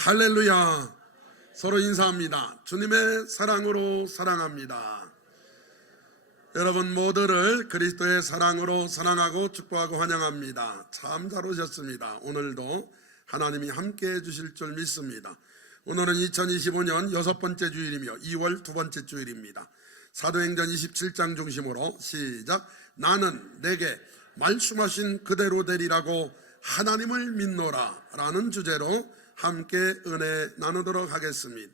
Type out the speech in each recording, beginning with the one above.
할렐루야. 서로 인사합니다. 주님의 사랑으로 사랑합니다. 여러분 모두를 그리스도의 사랑으로 사랑하고 축복하고 환영합니다. 참 잘 오셨습니다. 오늘도 하나님이 함께해 주실 줄 믿습니다. 오늘은 2025년 6번째 주일이며 2월 2번째 주일입니다. 사도행전 27장 중심으로 시작. 나는 내게 말씀하신 그대로 되리라고 하나님을 믿노라 라는 주제로 함께 은혜 나누도록 하겠습니다.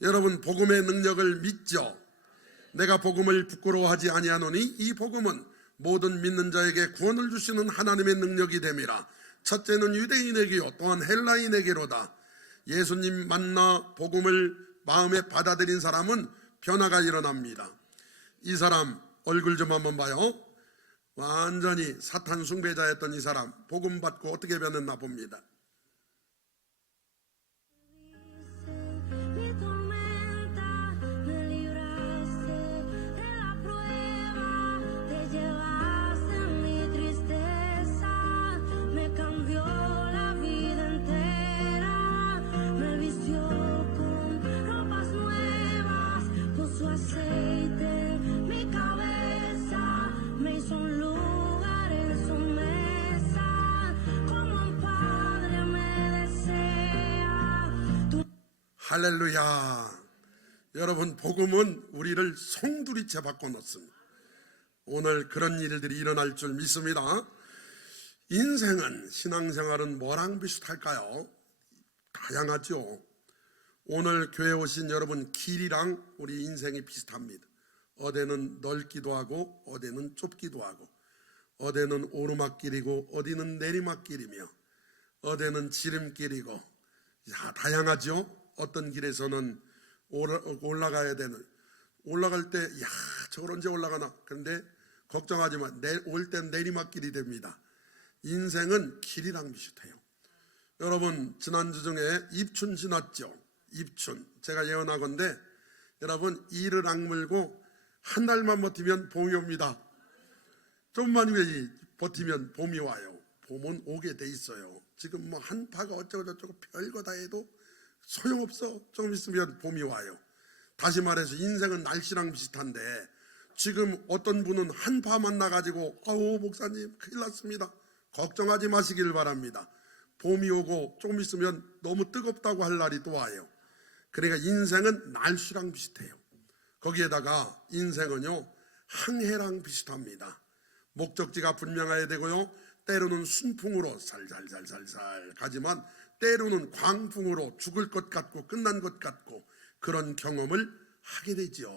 여러분, 복음의 능력을 믿죠? 내가 복음을 부끄러워하지 아니하노니 이 복음은 모든 믿는 자에게 구원을 주시는 하나님의 능력이 됨이라. 첫째는 유대인에게요 또한 헬라인에게로다. 예수님 만나 복음을 마음에 받아들인 사람은 변화가 일어납니다. 이 사람 얼굴 좀 한번 봐요. 완전히 사탄 숭배자였던 이 사람 복음 받고 어떻게 변했나 봅니다. 할렐루야. 여러분, 복음은 우리를 송두리째 바꿔놓습니다. 오늘 그런 일들이 일어날 줄 믿습니다. 인생은, 신앙생활은 뭐랑 비슷할까요? 다양하죠. 오늘 교회 오신 여러분 길이랑 우리 인생이 비슷합니다. 어디는 넓기도 하고 어디는 좁기도 하고 어디는 오르막길이고 어디는 내리막길이며 어디는 지름길이고 다양하죠. 어떤 길에서는 올라가야 되는, 올라갈 때 저걸 언제 올라가나, 그런데 걱정하지 마, 올 땐 내리막길이 됩니다. 인생은 길이랑 비슷해요. 여러분, 지난주 중에 입춘 지났죠. 입춘, 제가 예언하건대 여러분 이를 악물고 한 달만 버티면 봄이 옵니다. 좀만 버티면 봄이 와요. 봄은 오게 돼 있어요. 지금 뭐 한파가 어쩌고 저쩌고 별거 다 해도 소용없어. 조금 있으면 봄이 와요. 다시 말해서 인생은 날씨랑 비슷한데 지금 어떤 분은 한파 만나가지고 아우 목사님 큰일 났습니다. 걱정하지 마시길 바랍니다. 봄이 오고 조금 있으면 너무 뜨겁다고 할 날이 또 와요. 그러니까 인생은 날씨랑 비슷해요. 거기에다가 인생은요 항해랑 비슷합니다. 목적지가 분명해야 되고요, 때로는 순풍으로 살살살살살 가지만 때로는 광풍으로 죽을 것 같고 끝난 것 같고 그런 경험을 하게 되죠.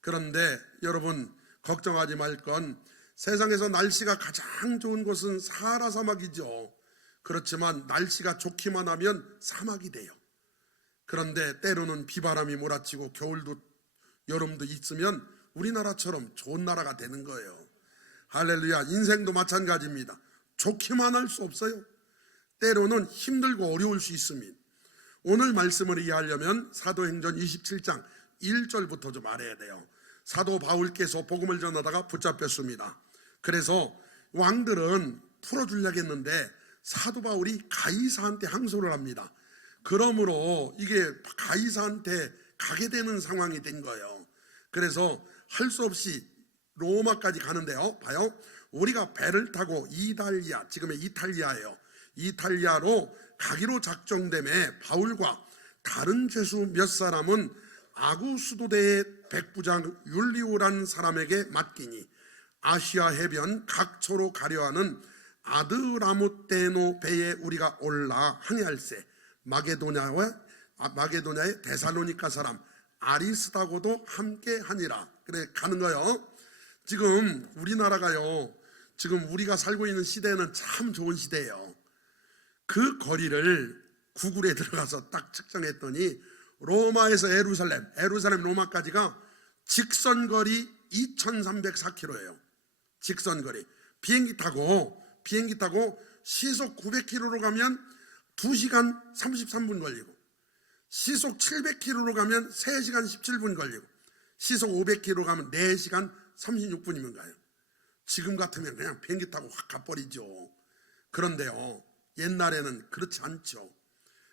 그런데 여러분 걱정하지 말 건, 세상에서 날씨가 가장 좋은 곳은 사하라 사막이죠. 그렇지만 날씨가 좋기만 하면 사막이 돼요. 그런데 때로는 비바람이 몰아치고 겨울도 여름도 있으면 우리나라처럼 좋은 나라가 되는 거예요. 할렐루야. 인생도 마찬가지입니다. 좋기만 할 수 없어요. 때로는 힘들고 어려울 수 있습니다. 오늘 말씀을 이해하려면 사도행전 27장 1절부터 좀 알아야 돼요. 사도 바울께서 복음을 전하다가 붙잡혔습니다. 그래서 왕들은 풀어주려고 했는데 사도 바울이 가이사한테 항소를 합니다. 그러므로 이게 가이사한테 가게 되는 상황이 된 거예요. 그래서 할 수 없이 로마까지 가는데요, 봐요. 우리가 배를 타고 이달리아, 지금의 이탈리아예요. 이탈리아로 가기로 작정됨에 바울과 다른 죄수 몇 사람은 아구 수도대의 백부장 율리오라는 사람에게 맡기니 아시아 해변 각처로 가려하는 아드라무테노 배에 우리가 올라 항해할세. 마게도냐의 데살로니가 사람 아리스다고도 함께 하니라. 그래 가는 거요. 지금 우리나라가요, 지금 우리가 살고 있는 시대는 참 좋은 시대예요. 그 거리를 구글에 들어가서 딱 측정했더니 로마에서 에루살렘 로마까지가 직선거리 2304km예요. 직선거리. 비행기 타고 시속 900km로 가면 2시간 33분 걸리고, 시속 700km로 가면 3시간 17분 걸리고, 시속 500km 가면 4시간 36분이면 가요. 지금 같으면 그냥 비행기 타고 확 가버리죠. 그런데요 옛날에는 그렇지 않죠.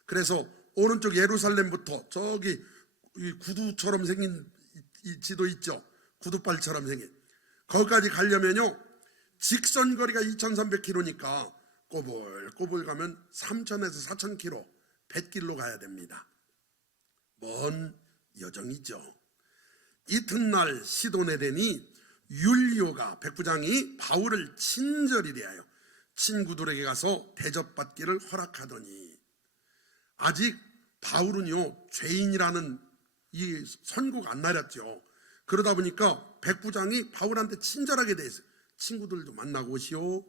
그래서 오른쪽 예루살렘부터 저기 이 구두처럼 생긴 이 지도 있죠. 구두발처럼 생긴 거기까지 가려면요 직선 거리가 2300km니까 꼬불꼬불 가면 3000에서 4000km 100길로 가야 됩니다. 먼 여정이죠. 이튿날 시돈에 되니 율리오가 백부장이 바울을 친절히 대하여 친구들에게 가서 대접받기를 허락하더니, 아직 바울은요 죄인이라는 이 선고가 안 내렸죠. 그러다 보니까 백부장이 바울한테 친절하게 대했어요. 친구들도 만나고 오시오.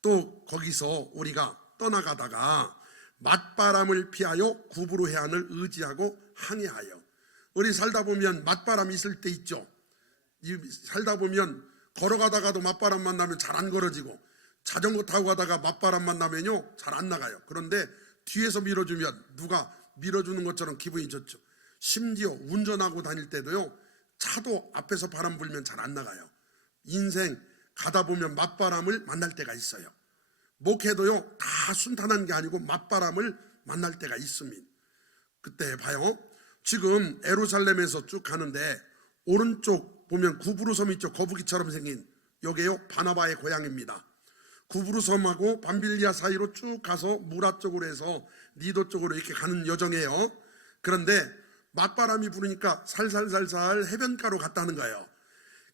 또 거기서 우리가 떠나가다가 맞바람을 피하여 구브로 해안을 의지하고 항해하여, 우리 살다 보면 맞바람 있을 때 있죠. 살다 보면 걸어가다가도 맞바람 만나면 잘 안 걸어지고, 자전거 타고 가다가 맞바람 만나면요 잘 안 나가요. 그런데 뒤에서 밀어주면 누가 밀어주는 것처럼 기분이 좋죠. 심지어 운전하고 다닐 때도요 차도 앞에서 바람 불면 잘 안 나가요. 인생 가다 보면 맞바람을 만날 때가 있어요. 목회도요 다 순탄한 게 아니고 맞바람을 만날 때가 있습니다. 그때 봐요. 지금 예루살렘에서 쭉 가는데 오른쪽 보면 구브루섬 있죠. 거북이처럼 생긴 여기요 바나바의 고향입니다. 구브루섬하고 밤빌리아 사이로 쭉 가서 무라 쪽으로 해서 니도 쪽으로 이렇게 가는 여정이에요. 그런데 맞바람이 부르니까 살살살살 해변가로 갔다는 거예요.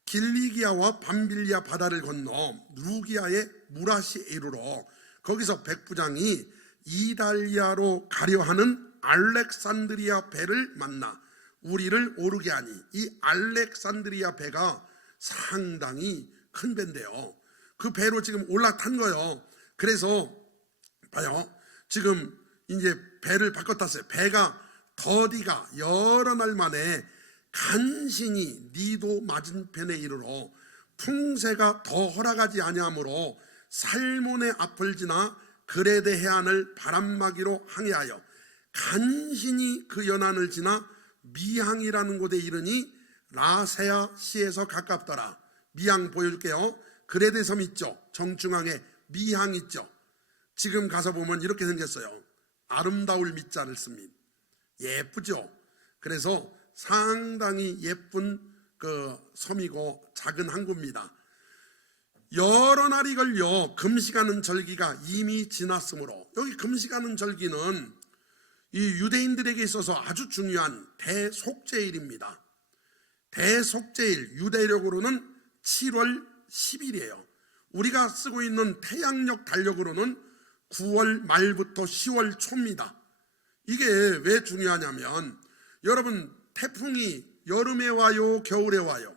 길리기아와 밤빌리아 바다를 건너 루기아의 무라시에 이르러 거기서 백부장이 이달리아로 가려 하는 알렉산드리아 배를 만나 우리를 오르게 하니, 이 알렉산드리아 배가 상당히 큰 배인데요 그 배로 지금 올라탄 거예요. 그래서 봐요, 지금 이제 배를 바꿔탔어요. 배가 더디가 여러 날 만에 간신히 니도 맞은편에 이르러 풍세가 더 허락하지 아니하므로 살몬의 앞을 지나 그레데 해안을 바람막이로 항해하여 간신히 그 연안을 지나 미항이라는 곳에 이르니 라세아 시에서 가깝더라. 미항 보여줄게요. 그레데 섬 있죠. 정중앙에 미항 있죠. 지금 가서 보면 이렇게 생겼어요. 아름다울 미자를 씁니다. 예쁘죠. 그래서 상당히 예쁜 그 섬이고 작은 항구입니다. 여러 날이 걸려 금식하는 절기가 이미 지났으므로, 여기 금식하는 절기는 이 유대인들에게 있어서 아주 중요한 대속죄일입니다. 대속죄일, 유대력으로는 7월 10일이에요. 우리가 쓰고 있는 태양력 달력으로는 9월 말부터 10월 초입니다. 이게 왜 중요하냐면, 여러분 태풍이 여름에 와요, 겨울에 와요?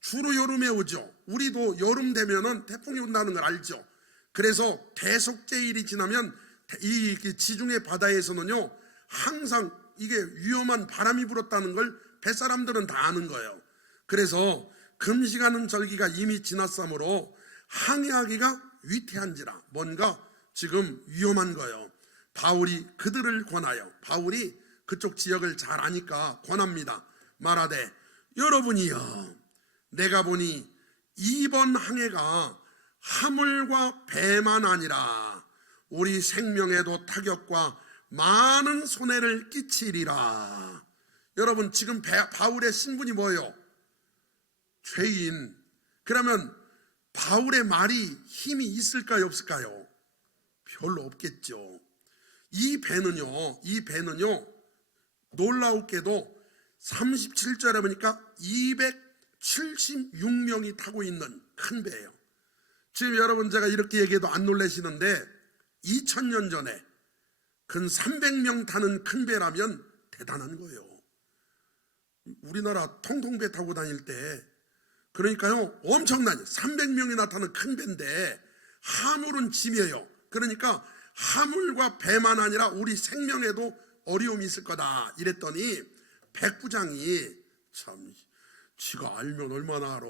주로 여름에 오죠. 우리도 여름 되면은 태풍이 온다는 걸 알죠. 그래서 대속죄일이 지나면 이 지중해 바다에서는요 항상 이게 위험한 바람이 불었다는 걸 뱃사람들은 다 아는 거예요. 그래서 금식하는 절기가 이미 지났으므로 항해하기가 위태한지라, 뭔가 지금 위험한 거예요. 바울이 그들을 권하여, 바울이 그쪽 지역을 잘 아니까 권합니다. 말하되 여러분이여, 내가 보니 이번 항해가 화물과 배만 아니라 우리 생명에도 타격과 많은 손해를 끼치리라. 여러분 지금 바울의 신분이 뭐예요? 죄인. 그러면 바울의 말이 힘이 있을까요, 없을까요? 별로 없겠죠. 이 배는요 놀라웠게도 37절에 보니까 276명이 타고 있는 큰 배예요. 지금 여러분 제가 이렇게 얘기해도 안 놀라시는데 2000년 전에 근 300명 타는 큰 배라면 대단한 거예요. 우리나라 통통배 타고 다닐 때 그러니까요 엄청난 300명이나 타는 큰 배인데 화물은 짐이에요. 그러니까 화물과 배만 아니라 우리 생명에도 어려움이 있을 거다 이랬더니 백부장이 참 지가 알면 얼마나 알아.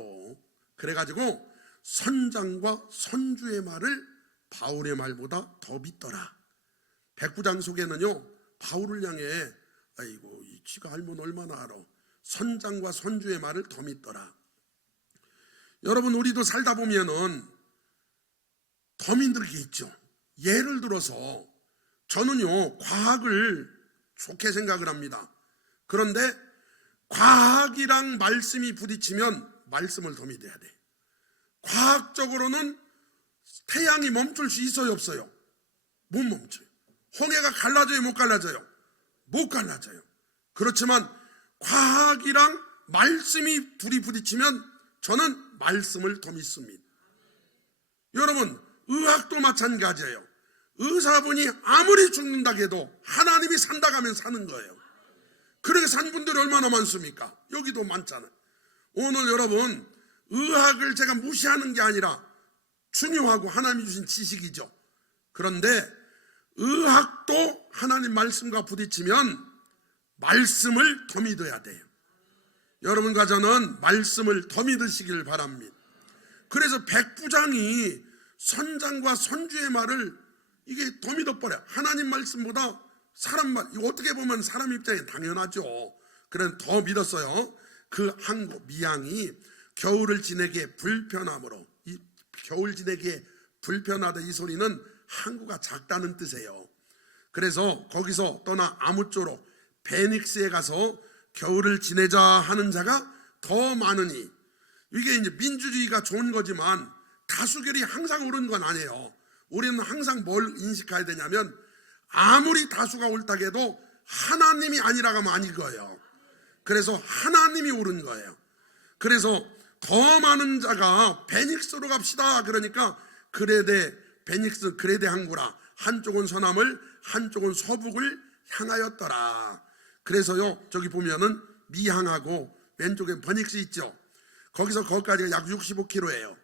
그래가지고 선장과 선주의 말을 바울의 말보다 더 믿더라. 백부장 속에는요 바울을 향해 아이고 이 지가 알면 얼마나 알아. 선장과 선주의 말을 더 믿더라. 여러분 우리도 살다 보면은 더 힘들게 있죠. 예를 들어서 저는요 과학을 좋게 생각을 합니다. 그런데 과학이랑 말씀이 부딪히면 말씀을 더 믿어야 돼. 과학적으로는 태양이 멈출 수 있어요, 없어요? 못 멈춰요. 홍해가 갈라져요, 못 갈라져요? 못 갈라져요. 그렇지만 과학이랑 말씀이 둘이 부딪히면 저는 말씀을 더 믿습니다. 여러분, 의학도 마찬가지예요. 의사분이 아무리 죽는다고 해도 하나님이 산다고 하면 사는 거예요. 그렇게 산 분들이 얼마나 많습니까? 여기도 많잖아요. 오늘 여러분, 의학을 제가 무시하는 게 아니라 중요하고 하나님이 주신 지식이죠. 그런데 의학도 하나님 말씀과 부딪히면 말씀을 더 믿어야 돼요. 여러분과 저는 말씀을 더 믿으시길 바랍니다. 그래서 백부장이 선장과 선주의 말을 이게 더 믿어버려요. 하나님 말씀보다 사람 말, 이거 어떻게 보면 사람 입장에 당연하죠. 그래서 더 믿었어요. 그 항구 미양이 겨울을 지내기에 불편함으로, 이 겨울 지내기에 불편하다 이 소리는 항구가 작다는 뜻이에요. 그래서 거기서 떠나 아무쪼록 베닉스에 가서 겨울을 지내자 하는 자가 더 많으니, 이게 이제 민주주의가 좋은 거지만 다수결이 항상 옳은 건 아니에요. 우리는 항상 뭘 인식해야 되냐면 아무리 다수가 옳다고 해도 하나님이 아니라고 하면 아닐 거예요. 그래서 하나님이 옳은 거예요. 그래서 더 많은 자가 베닉스로 갑시다. 그러니까 그레데, 베닉스 그레데 항구라, 한쪽은 서남을 한쪽은 서북을 향하였더라. 그래서요 저기 보면은 미항하고 왼쪽에 베닉스 있죠. 거기까지가 약 65km예요.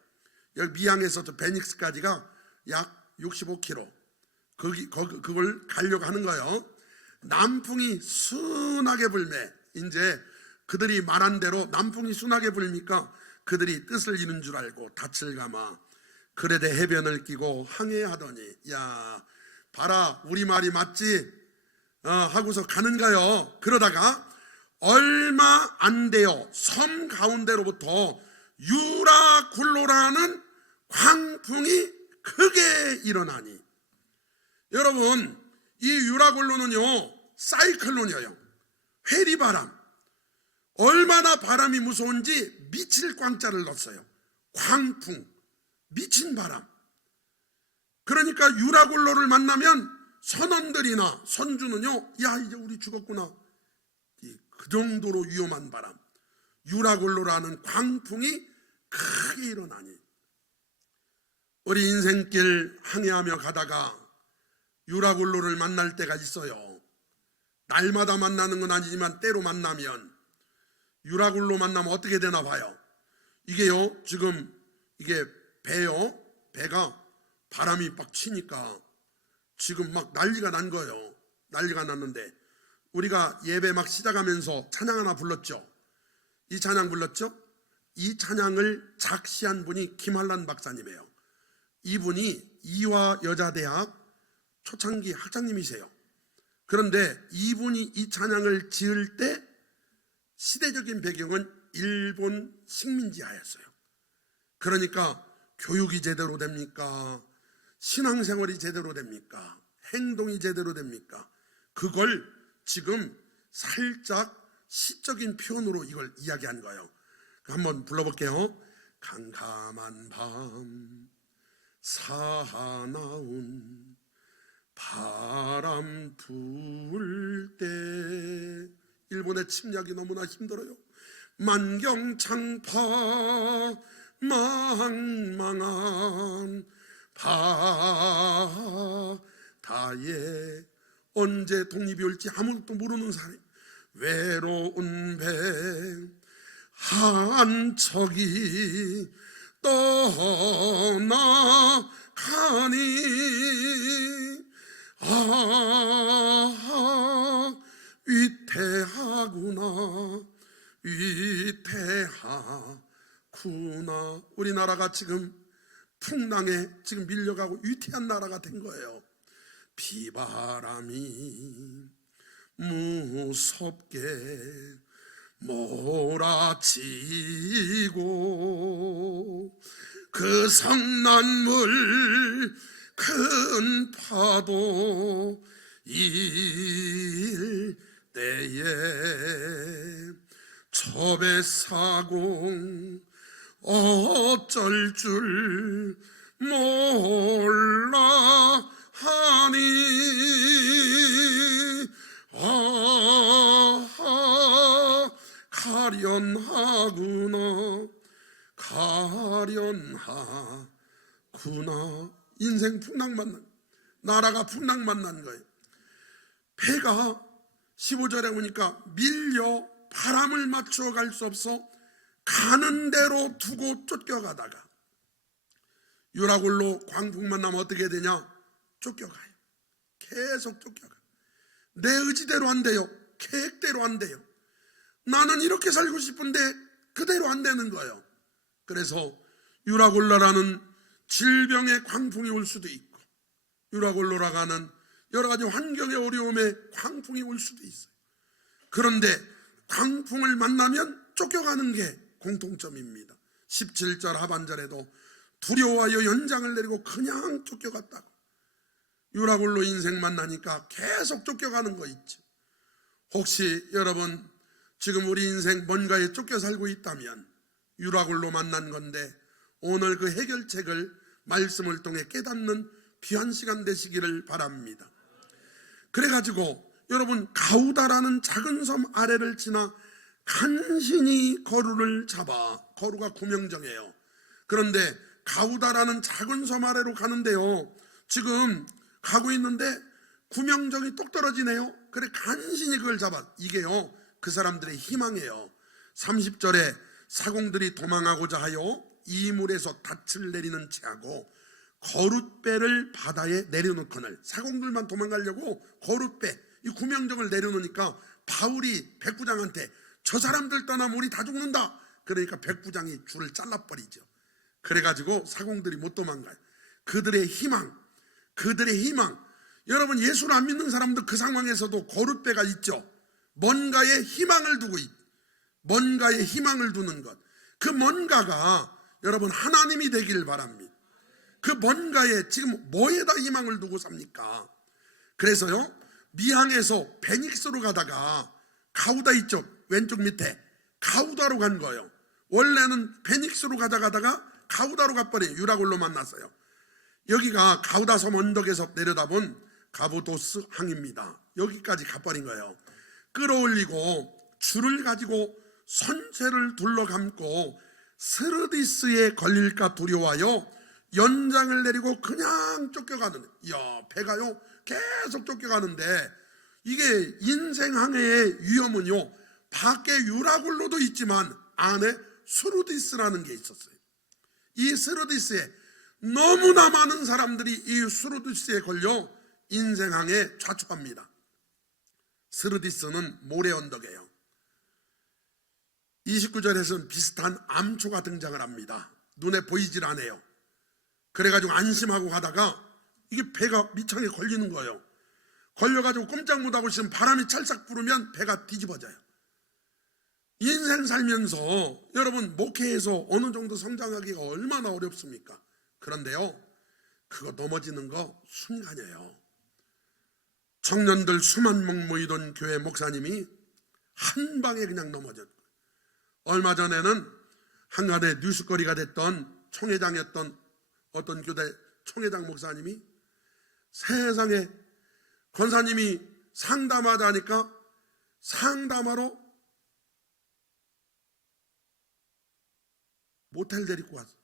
여기 미항에서 저 베닉스까지가 약 65km. 그걸 가려고 하는 거예요. 남풍이 순하게 불매. 이제 그들이 말한 대로 남풍이 순하게 불니까 그들이 뜻을 이룬 줄 알고 닻을 감아 그레데 해변을 끼고 항해하더니, 야 봐라 우리 말이 맞지? 하고서 가는가요. 그러다가 얼마 안 돼요. 섬 가운데로부터 유라굴로라는 광풍이 크게 일어나니, 여러분 이 유라굴로는요 사이클론이에요. 회리바람. 얼마나 바람이 무서운지 미칠 광자를 넣었어요. 광풍, 미친 바람. 그러니까 유라굴로를 만나면 선원들이나 선주는요, 야 이제 우리 죽었구나. 그 정도로 위험한 바람, 유라굴로라는 광풍이 크게 일어나니, 우리 인생길 항해하며 가다가 유라굴로를 만날 때가 있어요. 날마다 만나는 건 아니지만 때로 만나면, 유라굴로 만나면 어떻게 되나 봐요. 이게요 지금 이게 배요, 배가 바람이 막 치니까 지금 막 난리가 난 거예요. 난리가 났는데 우리가 예배 막 시작하면서 찬양 하나 불렀죠. 이 찬양 불렀죠. 이 찬양을 작시한 분이 김한란 박사님이에요. 이분이 이화여자대학 초창기 학장님이세요. 그런데 이분이 이 찬양을 지을 때 시대적인 배경은 일본 식민지하였어요. 그러니까 교육이 제대로 됩니까? 신앙생활이 제대로 됩니까? 행동이 제대로 됩니까? 그걸 지금 살짝 시적인 표현으로 이걸 이야기한 거예요. 한번 불러볼게요. 캄캄한 밤 사나운 바람 불 때, 일본의 침략이 너무나 힘들어요. 만경창파 망망한 바다에 언제 독립이 올지 아무것도 모르는 사람, 외로운 배 한 척이 떠나가니, 위태하구나, 위태하구나. 우리나라가 지금 풍랑에 지금 밀려가고 위태한 나라가 된 거예요. 비바람이 무섭게 몰아치고 그 성난물 큰 파도 때에 저배사공 어쩔 줄 몰라 하니 가련하구나. 인생 풍랑 만난, 나라가 풍랑 만난 거예요. 배가 15절에 보니까 밀려 바람을 맞춰 갈 수 없어 가는 대로 두고 쫓겨가다가 유라굴로 광풍만 나면 어떻게 되냐? 쫓겨가요. 계속 쫓겨가. 내 의지대로 안 돼요. 계획대로 안 돼요. 나는 이렇게 살고 싶은데 그대로 안 되는 거예요. 그래서 유라굴로라는 질병의 광풍이 올 수도 있고, 유라굴로라고 하는 여러 가지 환경의 어려움에 광풍이 올 수도 있어요. 그런데 광풍을 만나면 쫓겨가는 게 공통점입니다. 17절 하반절에도 두려워하여 연장을 내리고 그냥 쫓겨갔다고. 유라굴로 인생 만나니까 계속 쫓겨가는 거 있죠. 혹시 여러분 지금 우리 인생 뭔가에 쫓겨 살고 있다면 유라굴로 만난 건데, 오늘 그 해결책을 말씀을 통해 깨닫는 귀한 시간 되시기를 바랍니다. 그래가지고 여러분, 가우다라는 작은 섬 아래를 지나 간신히 거루를 잡아, 거루가 구명정이에요. 그런데 가우다라는 작은 섬 아래로 가는데요, 지금 가고 있는데 구명정이 똑 떨어지네요. 그래 간신히 그걸 잡아. 이게요 그 사람들의 희망이에요. 30절에 사공들이 도망하고자 하여 이물에서 닻을 내리는 채하고 거룻배를 바다에 내려놓거늘. 사공들만 도망가려고 거룻배, 이 구명정을 내려놓으니까 바울이 백부장한테 저 사람들 떠나면 우리 다 죽는다. 그러니까 백부장이 줄을 잘라버리죠. 그래가지고 사공들이 못 도망가요. 그들의 희망. 여러분, 예수를 안 믿는 사람도 그 상황에서도 거룻배가 있죠. 뭔가에 희망을 두는 것. 그 뭔가가 여러분 하나님이 되길 바랍니다. 그 뭔가에 지금 뭐에다 희망을 두고 삽니까? 그래서요, 미항에서 베닉스로 가다가 가우다 있죠, 왼쪽 밑에 가우다로 간 거예요. 원래는 베닉스로 가다가 가우다로 가버려요. 유라굴로 만났어요. 여기가 가우다 섬 언덕에서 내려다본 가부도스 항입니다. 여기까지 가버린 거예요. 끌어올리고 줄을 가지고 선체를 둘러감고 스르디스에 걸릴까 두려워하여 연장을 내리고 그냥 쫓겨가는, 배가요 계속 쫓겨가는데, 이게 인생항해의 위험은요, 밖에 유라굴로도 있지만 안에 스르디스라는 게 있었어요. 이 스르디스에 너무나 많은 사람들이 이 스르디스에 걸려 인생항해 좌초합니다. 스르디스는 모래 언덕이에요. 29절에서는 비슷한 암초가 등장을 합니다. 눈에 보이질 않아요. 그래가지고 안심하고 가다가 이게 배가 밑창에 걸리는 거예요. 걸려가지고 꼼짝 못하고 있으면 바람이 찰싹 불으면 배가 뒤집어져요. 인생 살면서 여러분, 목회에서 어느 정도 성장하기가 얼마나 어렵습니까? 그런데요, 그거 넘어지는 거 순간이에요. 청년들 수만 명 모이던 교회 목사님이 한 방에 그냥 넘어졌고, 얼마 전에는 한간에 뉴스거리가 됐던 총회장이었던 어떤 교대 총회장 목사님이 세상에 권사님이 상담하다 하니까 상담하러 모텔 데리고 왔어.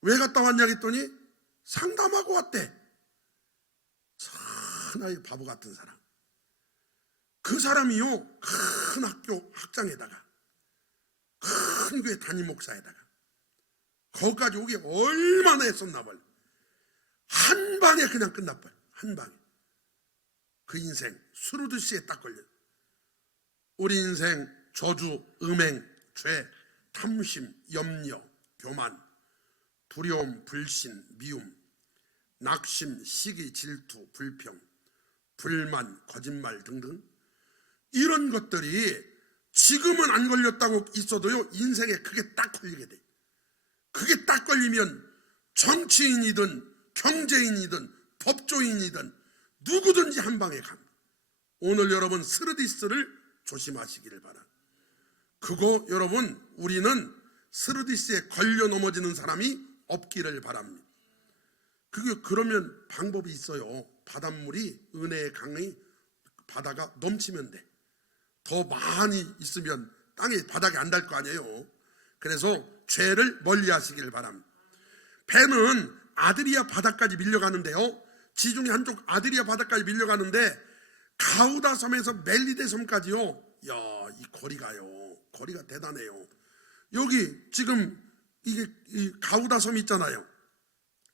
왜 갔다 왔냐 했더니 상담하고 왔대. 천하의 바보 같은 사람. 그 사람이요, 큰 학교 학장에다가 큰 교회 담임 목사에다가 거기까지 오기 얼마나 했었나 봐요. 한 방에 그냥 끝나버려. 한 방에. 그 인생 스루드시에 딱 걸려. 우리 인생 저주, 음행, 죄, 탐심, 염려, 교만, 두려움, 불신, 미움, 낙심, 시기, 질투, 불평, 불만, 거짓말 등등, 이런 것들이 지금은 안 걸렸다고 있어도요, 인생에 그게 딱 걸리게 돼. 그게 딱 걸리면 정치인이든 경제인이든 법조인이든 누구든지 한 방에 갑니다. 오늘 여러분 스르디스를 조심하시기를 바랍니다. 그거 여러분 우리는 스르디스에 걸려 넘어지는 사람이 없기를 바랍니다. 그러면 방법이 있어요. 바닷물이 은혜의 강의 바다가 넘치면 돼. 더 많이 있으면 땅에 바닥에 안 닿을 거 아니에요. 그래서 죄를 멀리 하시길 바랍니다. 배는 아드리아 바다까지 밀려가는데요. 지중해 한쪽 아드리아 바다까지 밀려가는데 가우다 섬에서 멜리데 섬까지요. 야, 이 거리가 대단해요. 여기 지금 이게 이 가우다 섬 있잖아요.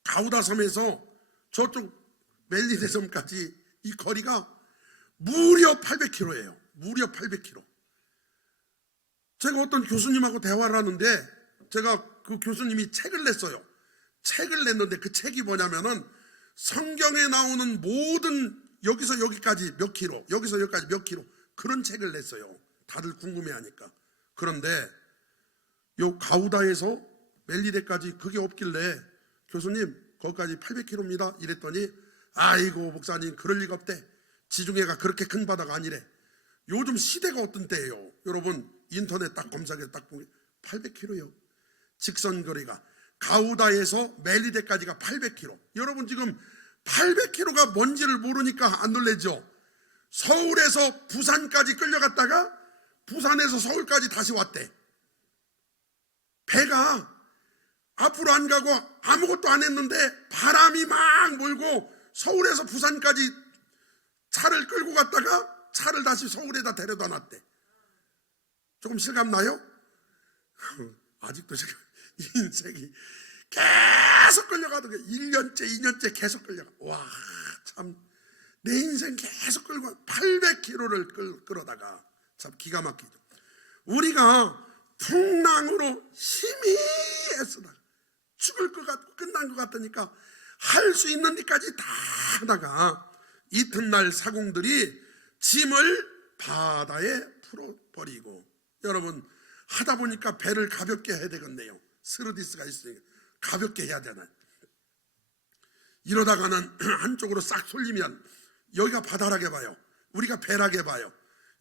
가우다 섬에서 저쪽 멜리데 섬까지 이 거리가 무려 800km예요. 무려 800km. 제가 어떤 교수님하고 대화를 하는데 제가 그 교수님이 책을 냈어요. 책을 냈는데 그 책이 뭐냐면은 성경에 나오는 모든 여기서 여기까지 몇 킬로, 여기서 여기까지 몇 킬로 그런 책을 냈어요. 다들 궁금해하니까. 그런데 요 가우다에서 멜리데까지 그게 없길래 교수님 거기까지 800km입니다 이랬더니 아이고 목사님 그럴 리가 없대. 지중해가 그렇게 큰 바다가 아니래. 요즘 시대가 어떤 때예요? 여러분 인터넷 딱 검색해서 딱 보면 800km요. 직선거리가 가우다에서 멜리데까지가 800km. 여러분 지금 800km가 뭔지를 모르니까 안 놀라죠. 서울에서 부산까지 끌려갔다가 부산에서 서울까지 다시 왔대. 배가 앞으로 안 가고 아무것도 안 했는데 바람이 막 몰고 서울에서 부산까지 차를 끌고 갔다가 차를 다시 서울에다 데려다 놨대. 조금 실감나요? 아직도 지금 인생이 계속 끌려가던 게 1년째 2년째 계속 끌려가. 와, 참 내 인생 계속 끌고 800km를 끌어다가 참 기가 막히죠. 우리가 풍랑으로 힘이 애쓰다가 죽을 것 같고 끝난 것 같으니까 할 수 있는 데까지 다 하다가 이튿날 사공들이 짐을 바다에 풀어버리고, 여러분 하다 보니까 배를 가볍게 해야 되겠네요. 스르디스가 있으니까 가볍게 해야 되나요? 이러다가는 한쪽으로 싹 쏠리면 여기가 바다라게 봐요. 우리가 배라게 봐요.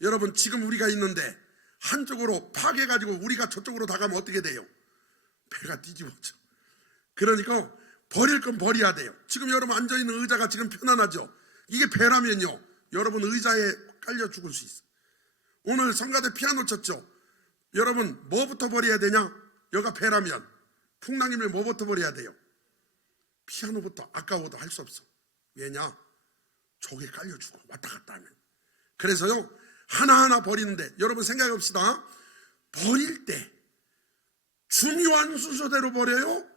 여러분 지금 우리가 있는데 한쪽으로 파괴가지고 우리가 저쪽으로 다가면 어떻게 돼요? 배가 뒤집어져. 그러니까 버릴 건 버려야 돼요. 지금 여러분 앉아있는 의자가 지금 편안하죠? 이게 배라면요 여러분 의자에 깔려 죽을 수 있어요. 오늘 성가대 피아노 쳤죠? 여러분 뭐부터 버려야 되냐? 여기가 배라면 풍랑이면 뭐부터 버려야 돼요? 피아노부터. 아까워도 할 수 없어. 왜냐? 저게 깔려 죽어 왔다 갔다 하면. 그래서요 하나하나 버리는데 여러분 생각해봅시다. 버릴 때 중요한 순서대로 버려요?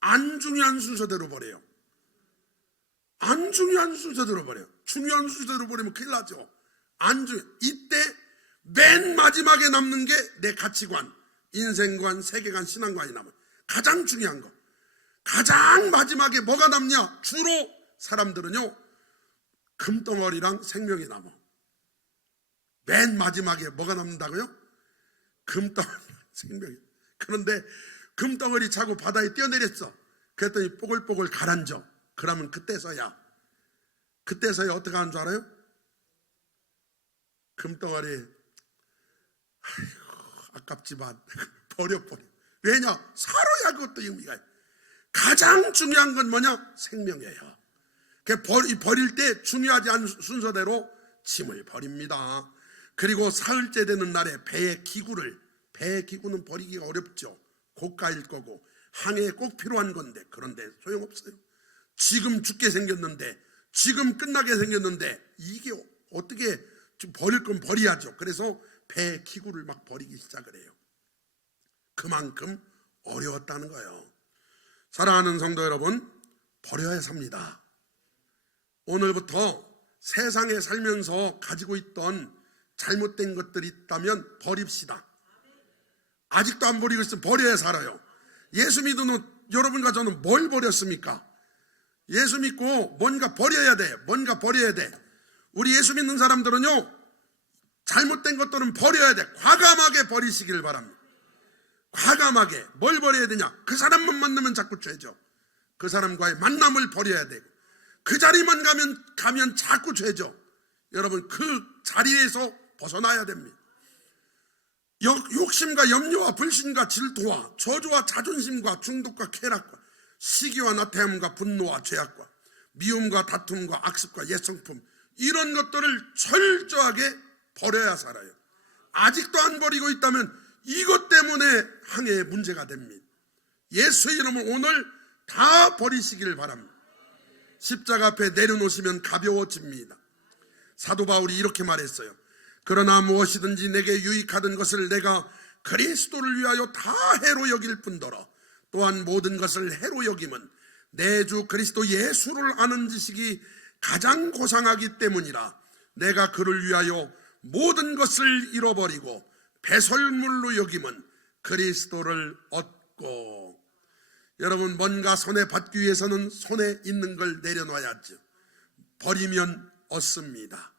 안 중요한 순서대로 버려요? 안 중요한 순서대로 버려요. 중요한 순서대로 버리면 큰일 나죠. 안 중요. 이때 맨 마지막에 남는 게 내 가치관, 인생관, 세계관, 신앙관이 남아요. 가장 중요한 거. 가장 마지막에 뭐가 남냐? 주로 사람들은요 금덩어리랑 생명이 남아. 맨 마지막에 뭐가 남는다고요? 금덩어리랑 생명이. 그런데 금덩어리 차고 바다에 뛰어내렸어. 그랬더니 뽀글뽀글 가라앉아. 그러면 그때서야 어떻게 하는 줄 알아요? 금덩어리 아이고 아깝지만 버려. 왜냐? 살아야 그것도 의미가 있어요. 가장 중요한 건 뭐냐? 생명이에요. 버릴 때 중요하지 않은 순서대로 짐을 버립니다. 그리고 사흘째 되는 날에 배의 기구는 버리기가 어렵죠. 고가일 거고 항해에 꼭 필요한 건데, 그런데 소용없어요. 지금 죽게 생겼는데, 지금 끝나게 생겼는데 이게 어떻게 버릴 건 버려야죠. 그래서 배의 기구를 막 버리기 시작을 해요. 그만큼 어려웠다는 거예요. 사랑하는 성도 여러분, 버려야 삽니다. 오늘부터 세상에 살면서 가지고 있던 잘못된 것들이 있다면 버립시다. 아직도 안 버리고 있으면 버려야 살아요. 예수 믿는 여러분과 저는 뭘 버렸습니까? 예수 믿고 뭔가 버려야 돼. 뭔가 버려야 돼. 우리 예수 믿는 사람들은요 잘못된 것들은 버려야 돼. 과감하게 버리시길 바랍니다. 과감하게. 뭘 버려야 되냐? 그 사람만 만나면 자꾸 죄죠. 그 사람과의 만남을 버려야 되고, 그 자리만 가면 자꾸 죄죠. 여러분, 그 자리에서 벗어나야 됩니다. 욕심과 염려와 불신과 질투와 저주와 자존심과 중독과 쾌락과 시기와 나태함과 분노와 죄악과 미움과 다툼과 악습과 옛성품, 이런 것들을 철저하게 버려야 살아요. 아직도 안 버리고 있다면 이것 때문에 항해에 문제가 됩니다. 예수 이름을 오늘 다 버리시기를 바랍니다. 십자가 앞에 내려놓으시면 가벼워집니다. 사도 바울이 이렇게 말했어요. 그러나 무엇이든지 내게 유익하던 것을 내가 그리스도를 위하여 다 해로 여길 뿐더러 또한 모든 것을 해로 여김은 내 주 그리스도 예수를 아는 지식이 가장 고상하기 때문이라. 내가 그를 위하여 모든 것을 잃어버리고 배설물로 여김은 그리스도를 얻고. 여러분, 뭔가 손에 받기 위해서는 손에 있는 걸 내려놔야죠. 버리면 얻습니다.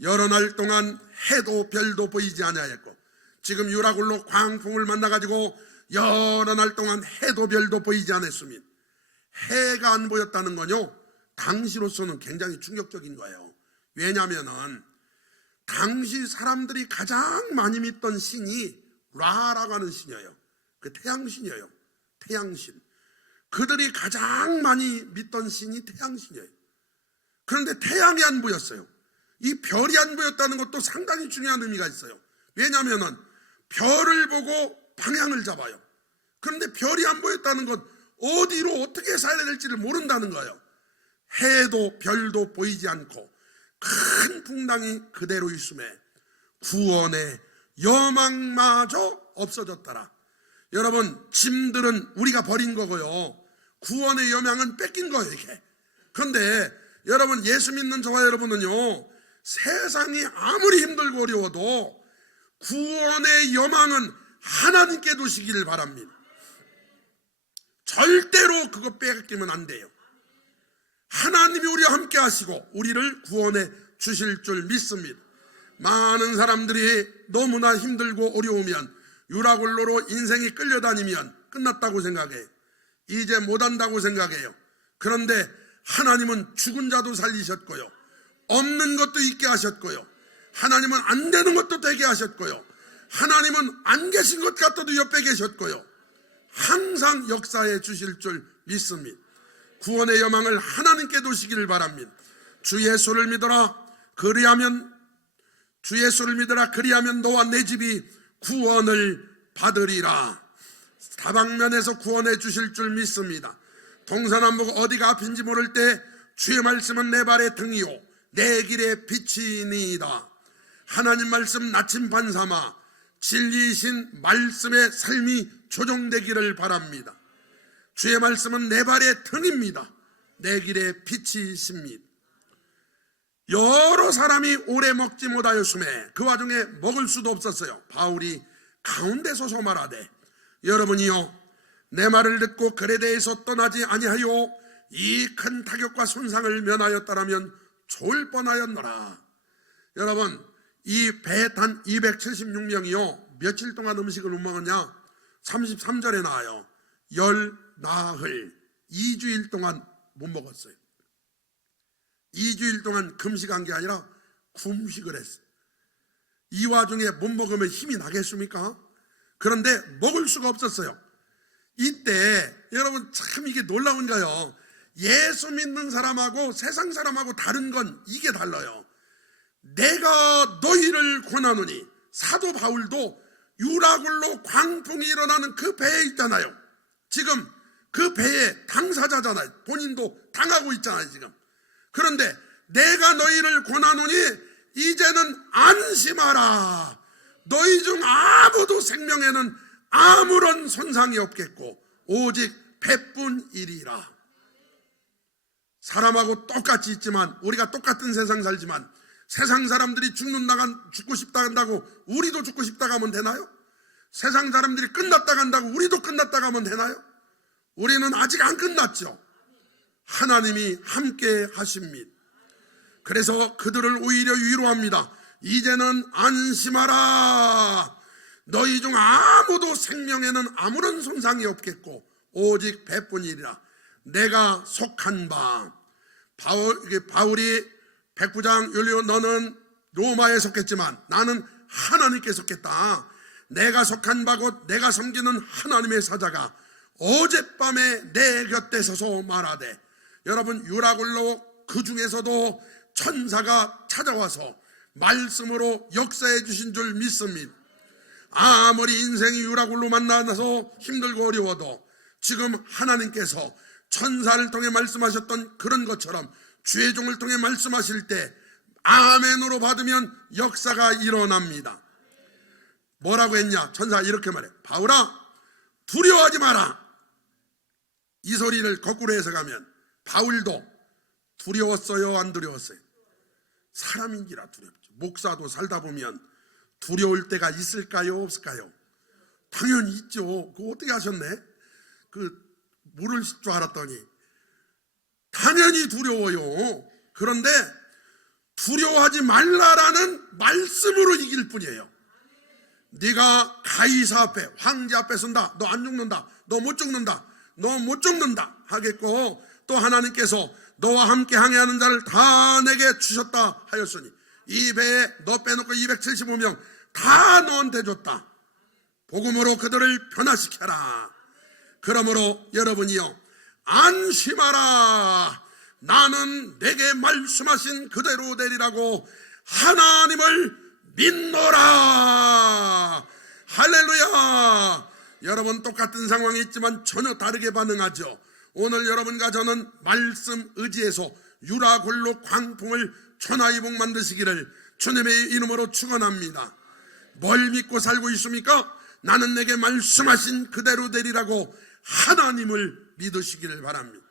여러 날 동안 해도 별도 보이지 아니하였고, 지금 유라굴로 광풍을 만나가지고 여러 날 동안 해도 별도 보이지 않았습니다. 해가 안 보였다는 건요, 당시로서는 굉장히 충격적인 거예요. 왜냐하면 당시 사람들이 가장 많이 믿던 신이 라라고 하는 신이에요. 그 태양신이에요. 태양신. 그들이 가장 많이 믿던 신이 태양신이에요. 그런데 태양이 안 보였어요. 이 별이 안 보였다는 것도 상당히 중요한 의미가 있어요. 왜냐하면 별을 보고 방향을 잡아요. 그런데 별이 안 보였다는 것, 어디로 어떻게 살아야 될지를 모른다는 거예요. 해도 별도 보이지 않고 큰 풍랑이 그대로 있음에 구원의 여망마저 없어졌더라. 여러분, 짐들은 우리가 버린 거고요, 구원의 여망은 뺏긴 거예요, 이게. 그런데 여러분, 예수 믿는 저와 여러분은요, 세상이 아무리 힘들고 어려워도 구원의 여망은 하나님께 두시기를 바랍니다. 절대로 그거 빼앗기면 안 돼요. 하나님이 우리와 함께 하시고 우리를 구원해 주실 줄 믿습니다. 많은 사람들이 너무나 힘들고 어려우면 유라굴로로 인생이 끌려다니면 끝났다고 생각해요. 이제 못한다고 생각해요. 그런데 하나님은 죽은 자도 살리셨고요, 없는 것도 있게 하셨고요, 하나님은 안 되는 것도 되게 하셨고요, 하나님은 안 계신 것 같아도 옆에 계셨고요, 항상 역사해 주실 줄 믿습니다. 구원의 여망을 하나님께 두시기를 바랍니다. 주 예수를 믿어라. 주 예수를 믿어라. 그리하면 너와 내 집이 구원을 받으리라. 다방면에서 구원해 주실 줄 믿습니다. 동서남북 어디가 앞인지 모를 때 주의 말씀은 내 발의 등이요 내 길의 빛이니이다. 하나님 말씀 나침반 삼아 진리이신 말씀의 삶이 조정되기를 바랍니다. 주의 말씀은 내 발의 등입니다. 내 길의 빛이십니다. 여러 사람이 오래 먹지 못하였음에 그 와중에 먹을 수도 없었어요. 바울이 가운데 서서 말하되, 여러분이요 내 말을 듣고 글에 대해서 떠나지 아니하여 이 큰 타격과 손상을 면하였다라면 좋을 뻔하였노라. 여러분, 이 배에 탄 276명이요 며칠 동안 음식을 못 먹었냐? 33절에 나와요. 열 나흘 2주일 동안 못 먹었어요. 2주일 동안 금식한 게 아니라 굶식을 했어요. 이 와중에 못 먹으면 힘이 나겠습니까? 그런데 먹을 수가 없었어요. 이때 여러분, 참 이게 놀라운 거예요. 예수 믿는 사람하고 세상 사람하고 다른 건 이게 달라요. 내가 너희를 권하노니, 사도 바울도 유라굴로 광풍이 일어나는 그 배에 있잖아요. 지금 그 배의 당사자잖아요. 본인도 당하고 있잖아요, 지금. 그런데 내가 너희를 권하노니 이제는 안심하라. 너희 중 아무도 생명에는 아무런 손상이 없겠고 오직 배뿐이리라. 사람하고 똑같이 있지만, 우리가 똑같은 세상 살지만, 세상 사람들이 죽고 싶다 한다고 우리도 죽고 싶다 하면 되나요? 세상 사람들이 끝났다 한다고 우리도 끝났다 하면 되나요? 우리는 아직 안 끝났죠. 하나님이 함께 하십니다. 그래서 그들을 오히려 위로합니다. 이제는 안심하라. 너희 중 아무도 생명에는 아무런 손상이 없겠고 오직 배뿐이리라. 내가 속한 바 바울이 백부장 율리오, 너는 로마에 속했지만 나는 하나님께 속했다. 내가 속한 바곧 내가 섬기는 하나님의 사자가 어젯밤에 내 곁에 서서 말하되, 여러분, 유라굴로 그 중에서도 천사가 찾아와서 말씀으로 역사해 주신 줄 믿습니다. 아무리 인생이 유라굴로 만나서 힘들고 어려워도 지금 하나님께서 천사를 통해 말씀하셨던 그런 것처럼 주의 종을 통해 말씀하실 때 아멘으로 받으면 역사가 일어납니다. 뭐라고 했냐? 천사가 이렇게 말해. 바울아, 두려워하지 마라. 이 소리를 거꾸로 해석하면 바울도 두려웠어요, 안 두려웠어요? 사람인지라 두렵죠. 목사도 살다 보면 두려울 때가 있을까요, 없을까요? 당연히 있죠. 그거 어떻게 하셨네? 물을 실 줄 알았더니 당연히 두려워요. 그런데 두려워하지 말라라는 말씀으로 이길 뿐이에요. 네가 가이사 앞에, 황제 앞에 선다. 너 안 죽는다. 너 못 죽는다. 너 못 죽는다 하겠고, 또 하나님께서 너와 함께 항해하는 자를 다 내게 주셨다 하였으니 이 배에 너 빼놓고 275명 다 너한테 줬다. 복음으로 그들을 변화시켜라. 그러므로 여러분이요, 안심하라. 나는 내게 말씀하신 그대로 되리라고 하나님을 믿노라. 할렐루야. 여러분, 똑같은 상황이 있지만 전혀 다르게 반응하죠. 오늘 여러분과 저는 말씀 의지해서 유라굴로 광풍을 천하이복 만드시기를 주님의 이름으로 축원합니다. 뭘 믿고 살고 있습니까? 나는 내게 말씀하신 그대로 되리라고 하나님을 믿으시기를 바랍니다.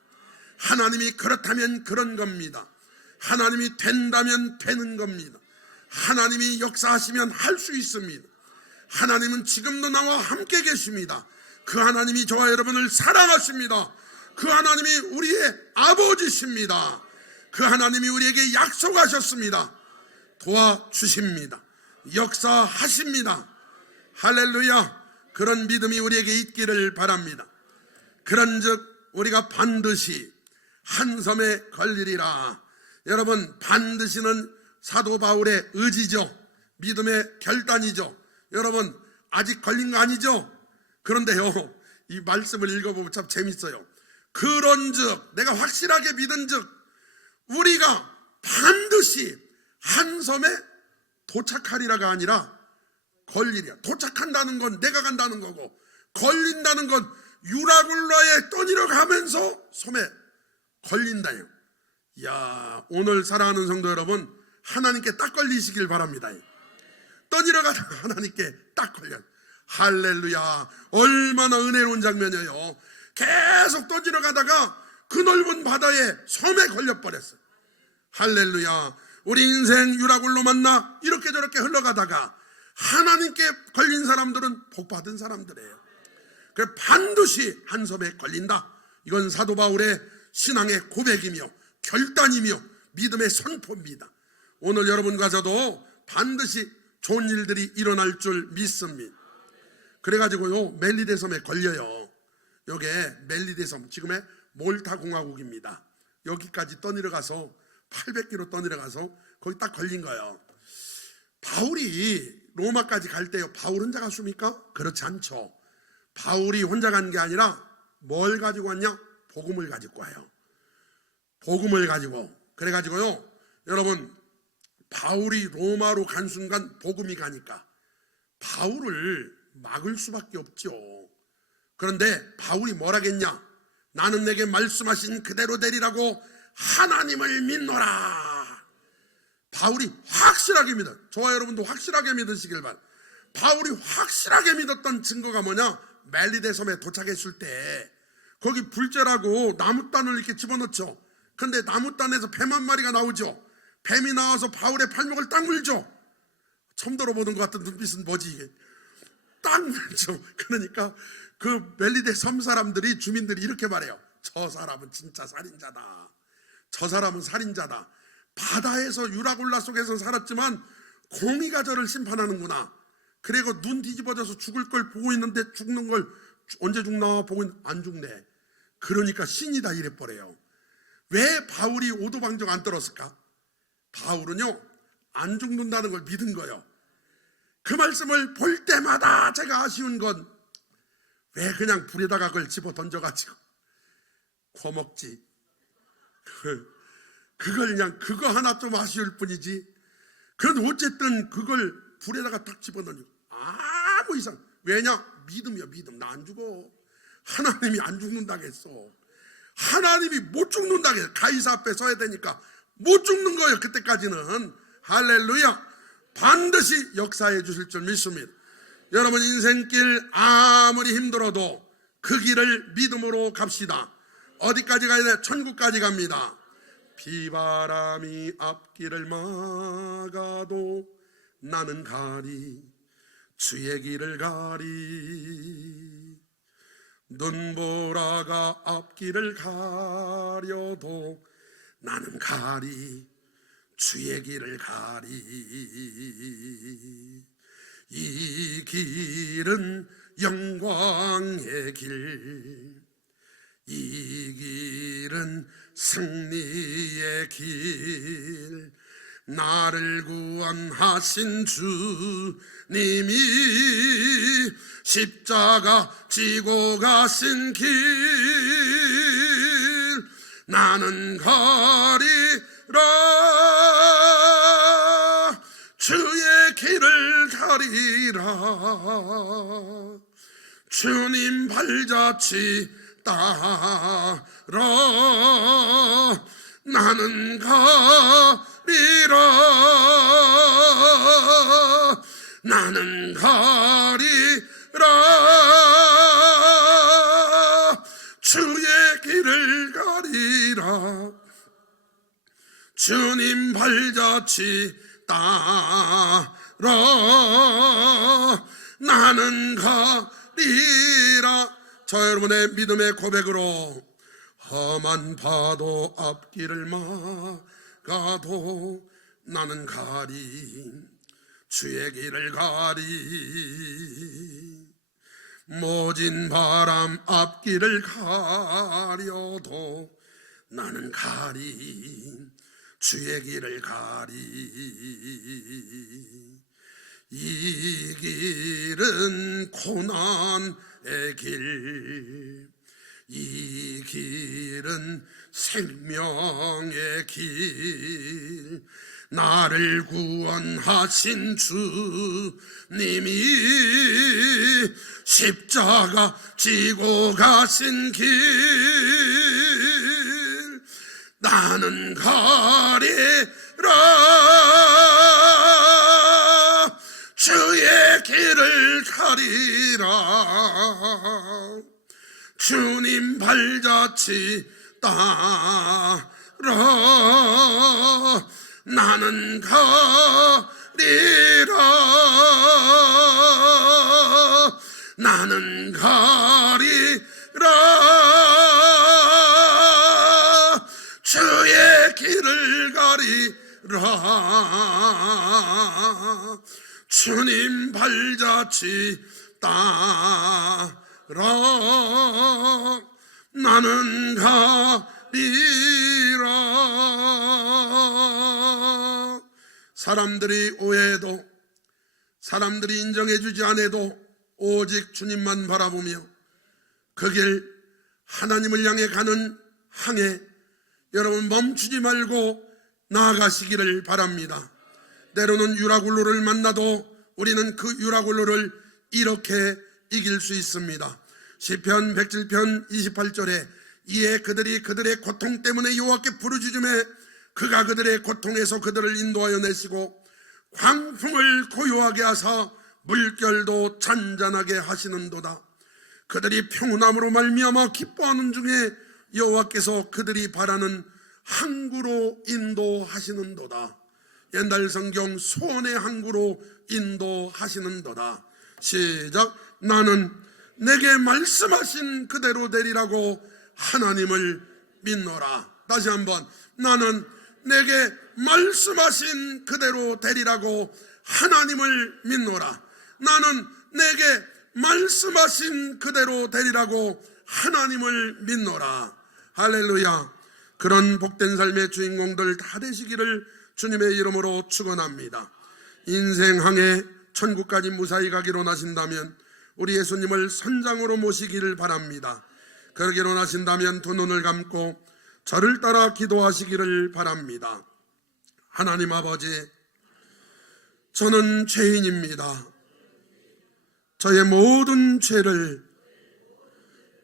하나님이 그렇다면 그런 겁니다. 하나님이 된다면 되는 겁니다. 하나님이 역사하시면 할 수 있습니다. 하나님은 지금도 나와 함께 계십니다. 그 하나님이 저와 여러분을 사랑하십니다. 그 하나님이 우리의 아버지십니다. 그 하나님이 우리에게 약속하셨습니다. 도와주십니다. 역사하십니다. 할렐루야. 그런 믿음이 우리에게 있기를 바랍니다. 그런즉 우리가 반드시 한 섬에 걸리리라. 여러분, 반드시는 사도 바울의 의지죠. 믿음의 결단이죠. 여러분, 아직 걸린 거 아니죠? 그런데요, 이 말씀을 읽어보면 참 재밌어요. 그런즉, 내가 확실하게 믿은즉 우리가 반드시 한 섬에 도착하리라가 아니라 걸리리라. 도착한다는 건 내가 간다는 거고, 걸린다는 건 유라굴라에 떠내려 가면서 섬에 걸린다요. 이야, 오늘 사랑하는 성도 여러분, 하나님께 딱 걸리시길 바랍니다. 떠내려 가다가 하나님께 딱 걸려. 할렐루야. 얼마나 은혜로운 장면이에요. 계속 떠내려 가다가 그 넓은 바다에 섬에 걸려버렸어요. 할렐루야. 우리 인생 유라굴로 만나 이렇게 저렇게 흘러가다가 하나님께 걸린 사람들은 복받은 사람들이에요. 그래서 반드시 한 섬에 걸린다. 이건 사도 바울의 신앙의 고백이며 결단이며 믿음의 선포입니다. 오늘 여러분과 저도 반드시 좋은 일들이 일어날 줄 믿습니다. 그래가지고요, 멜리데 섬에 걸려요. 요게 멜리데 섬, 지금의 몰타 공화국입니다. 여기까지 떠내려가서 800km 떠내려가서 거기 딱 걸린 거예요. 바울이 로마까지 갈 때요, 바울 혼자 갔습니까? 그렇지 않죠. 바울이 혼자 간 게 아니라 뭘 가지고 왔냐? 복음을 가지고 와요. 복음을 가지고. 그래가지고요, 여러분, 바울이 로마로 간 순간 복음이 가니까 바울을 막을 수밖에 없죠. 그런데 바울이 뭐라겠냐? 나는 내게 말씀하신 그대로 되리라고 하나님을 믿노라. 바울이 확실하게 믿어. 저와 여러분도 확실하게 믿으시길 바랍니다. 바울이 확실하게 믿었던 증거가 뭐냐? 멜리데 섬에 도착했을 때 거기 불제라고 나무단을 이렇게 집어넣죠. 그런데 나무단에서 뱀 한 마리가 나오죠. 뱀이 나와서 바울의 팔목을 딱 물죠. 처음 들어보는 것 같은 눈빛은 뭐지 이게? 딱 물죠. 그러니까 그 멜리데 섬 사람들이, 주민들이 이렇게 말해요. 저 사람은 진짜 살인자다. 저 사람은 살인자다. 바다에서 유라굴라 속에서 살았지만 공의가 저를 심판하는구나. 그리고 눈 뒤집어져서 죽을 걸 보고 있는데 죽는 걸 언제 죽나 보고 안 죽네. 그러니까 신이다 이래버려요. 왜 바울이 오도방정 안 떨었을까? 바울은요, 안 죽는다는 걸 믿은 거예요. 그 말씀을 볼 때마다 제가 아쉬운 건 왜 그냥 불에다가 그걸 집어 던져가지고 구워 먹지? 그걸 그냥 그거 하나 좀 아쉬울 뿐이지. 그런데 어쨌든 그걸 불에다가 딱 집어 던지고 아무 이상. 왜냐? 믿음이야, 믿음. 나 안 죽어. 하나님이 안 죽는다겠어. 하나님이 못 죽는다겠어. 가이사 앞에 서야 되니까 못 죽는 거예요. 그때까지는. 할렐루야. 반드시 역사해 주실 줄 믿습니다. 여러분, 인생길 아무리 힘들어도 그 길을 믿음으로 갑시다. 어디까지 가야 돼? 천국까지 갑니다. 비바람이 앞길을 막아도 나는 가리, 주의 길을 가리. 눈보라가 앞길을 가려도 나는 가리, 주의 길을 가리. 이 길은 영광의 길, 이 길은 승리의 길. 나를 구원하신 주님이 십자가 지고 가신 길, 나는 가리라, 주의 길을 가리라. 주님 발자취 따라 나는 가리라, 나는 가리라, 주의 길을 가리라. 주님 발자취 따라 나는 가리라. 저 여러분의 믿음의 고백으로 험한 파도 앞길을 막아도 나는 가리, 주의 길을 가리. 모진 바람 앞길을 가려도 나는 가리, 주의 길을 가리. 이 길은 고난의 길, 이 길은 생명의 길. 나를 구원하신 주님이 십자가 지고 가신 길, 나는 가리라, 주의 길을 가리라. 주님 발자취 따라 나는 가리라, 나는 가리라, 주의 길을 가리라. 주님 발자취 따라 나는 가리라. 사람들이 오해해도, 사람들이 인정해주지 않아도 오직 주님만 바라보며 그 길, 하나님을 향해 가는 항해, 여러분 멈추지 말고 나아가시기를 바랍니다. 때로는 유라굴로를 만나도 우리는 그 유라굴로를 이렇게 이길 수 있습니다. 시편 107편 28절에 이에 그들이 그들의 고통 때문에 여호와께 부르짖음에 그가 그들의 고통에서 그들을 인도하여 내시고 광풍을 고요하게 하사 물결도 잔잔하게 하시는도다. 그들이 평온함으로 말미암아 기뻐하는 중에 여호와께서 그들이 바라는 항구로 인도하시는도다. 옛날 성경 소원의 항구로 인도하시는도다. 시작. 나는 내게 말씀하신 그대로 되리라고 하나님을 믿노라. 다시 한번. 나는 내게 말씀하신 그대로 되리라고 하나님을 믿노라. 나는 내게 말씀하신 그대로 되리라고 하나님을 믿노라. 할렐루야. 그런 복된 삶의 주인공들 다 되시기를 주님의 이름으로 축원합니다. 인생항해 천국까지 무사히 가기로 나신다면 우리 예수님을 선장으로 모시기를 바랍니다. 그러기로 나신다면 두 눈을 감고 저를 따라 기도하시기를 바랍니다. 하나님 아버지, 저는 죄인입니다. 저의 모든 죄를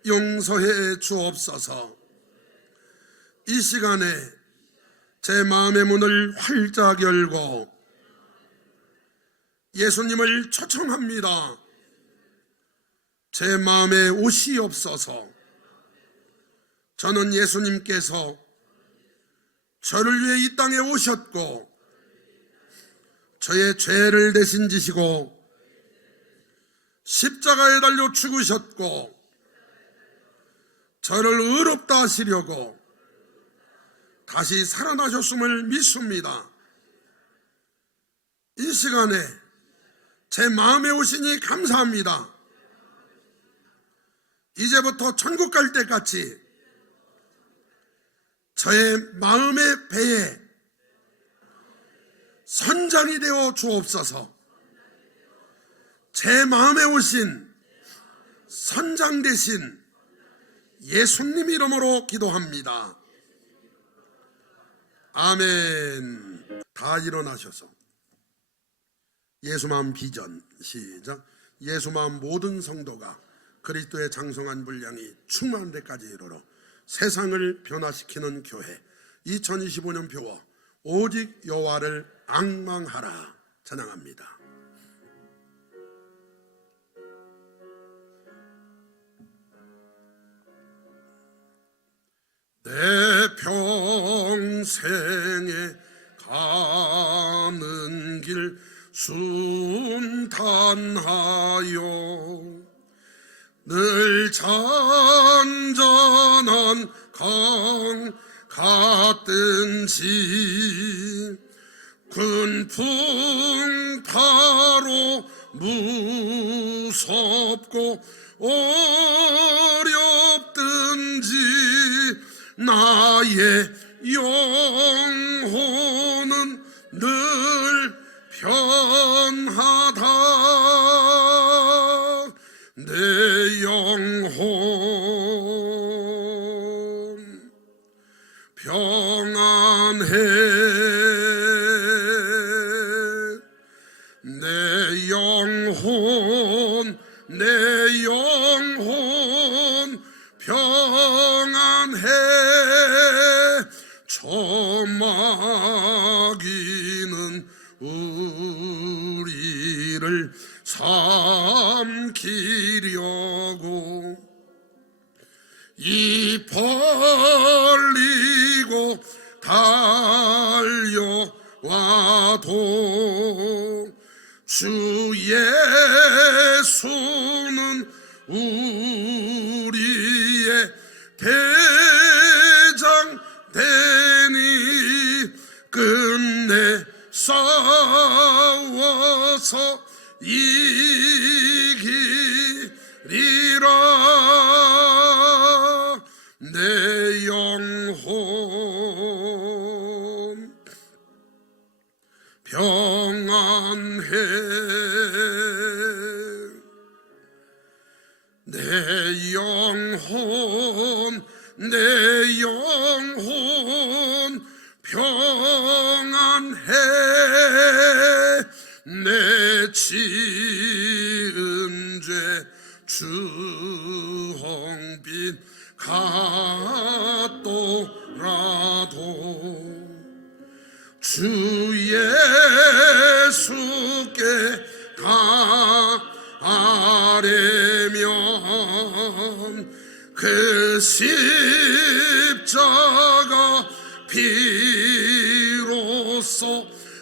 용서해 주옵소서. 이 시간에 제 마음의 문을 활짝 열고 예수님을 초청합니다. 제 마음에 오시옵소서. 저는 예수님께서 저를 위해 이 땅에 오셨고 저의 죄를 대신 지시고 십자가에 달려 죽으셨고 저를 의롭다 하시려고 다시 살아나셨음을 믿습니다. 이 시간에 제 마음에 오시니 감사합니다. 이제부터 천국 갈 때까지 저의 마음의 배에 선장이 되어 주옵소서. 제 마음에 오신 선장 되신 예수님 이름으로 기도합니다. 아멘. 다 일어나셔서 예수마음 비전 시작. 예수마음 모든 성도가 그리스도의 장성한 분량이 충만한 데까지 이르러 세상을 변화시키는 교회 2025년 표어 오직 여호와를 앙망하라 찬양합니다. 내 평생에 가는 길 순탄하여 늘 잔잔한 강 같든지 군풍 타로 무섭고 어렵든지 나의 영혼은 늘 편하다. 내 영혼 평안해. 내 영혼 평안해. 저 마귀는 우리를 삼키려고 입 벌리고 달려와도 주 예수는 우리의 대장 되니 끝내 싸워서 이기리라. 내 영혼 평안해. 내 영혼 평안해. 내 지은 죄 주홍빛 같더라도 주 예수께 아뢰면 그 십자가 피로써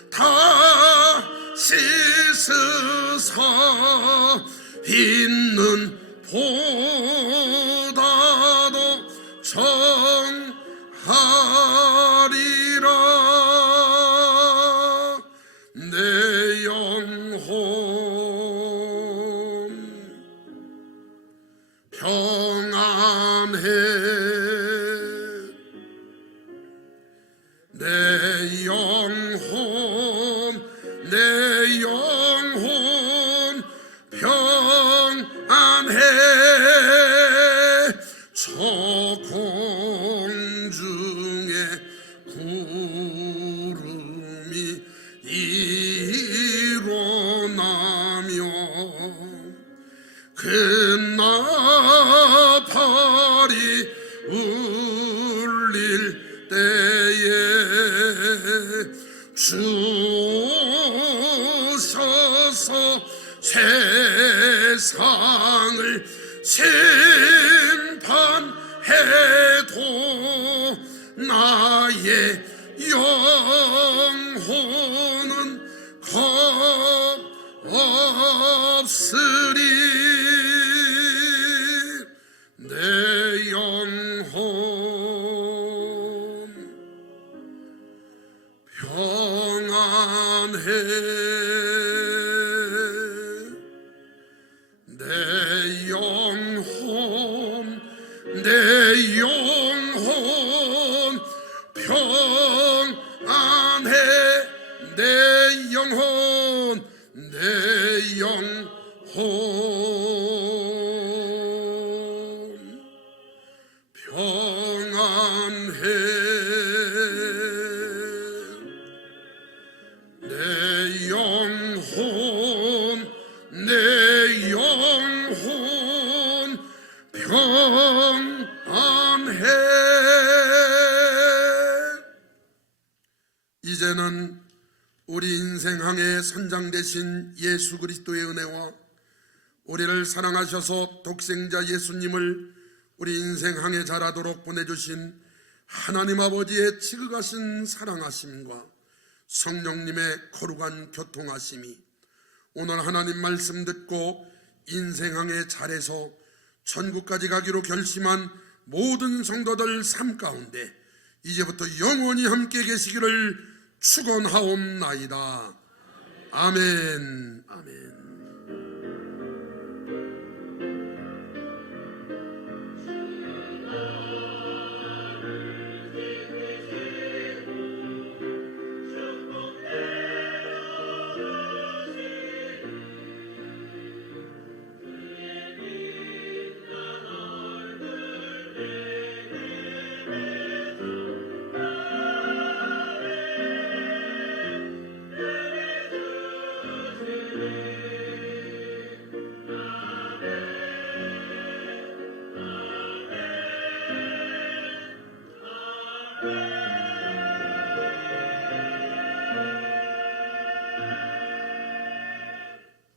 다 씻으사 있는 보다도 정하리라. 내 영혼 평안해. 저 공중에 구름이 일어나며 그 나팔이 울릴 때에 주 오셔서 세상을 심판해도 나의 영혼은 겁없으리. 내 영혼 평안해. 내 영혼 평안해. 내 영혼 평안해. 내 영혼 평안해. 이제는 우리 인생항의 선장 되신 예수 그리스도의 은혜와 우리를 사랑하셔서 독생자 예수님을 우리 인생항에 자라도록 보내주신 하나님 아버지의 지극하신 사랑하심과 성령님의 거룩한 교통하심이 오늘 하나님 말씀 듣고 인생항에 잘해서 천국까지 가기로 결심한 모든 성도들 삶 가운데 이제부터 영원히 함께 계시기를 축원하옵나이다. 아멘. 아멘. 아멘.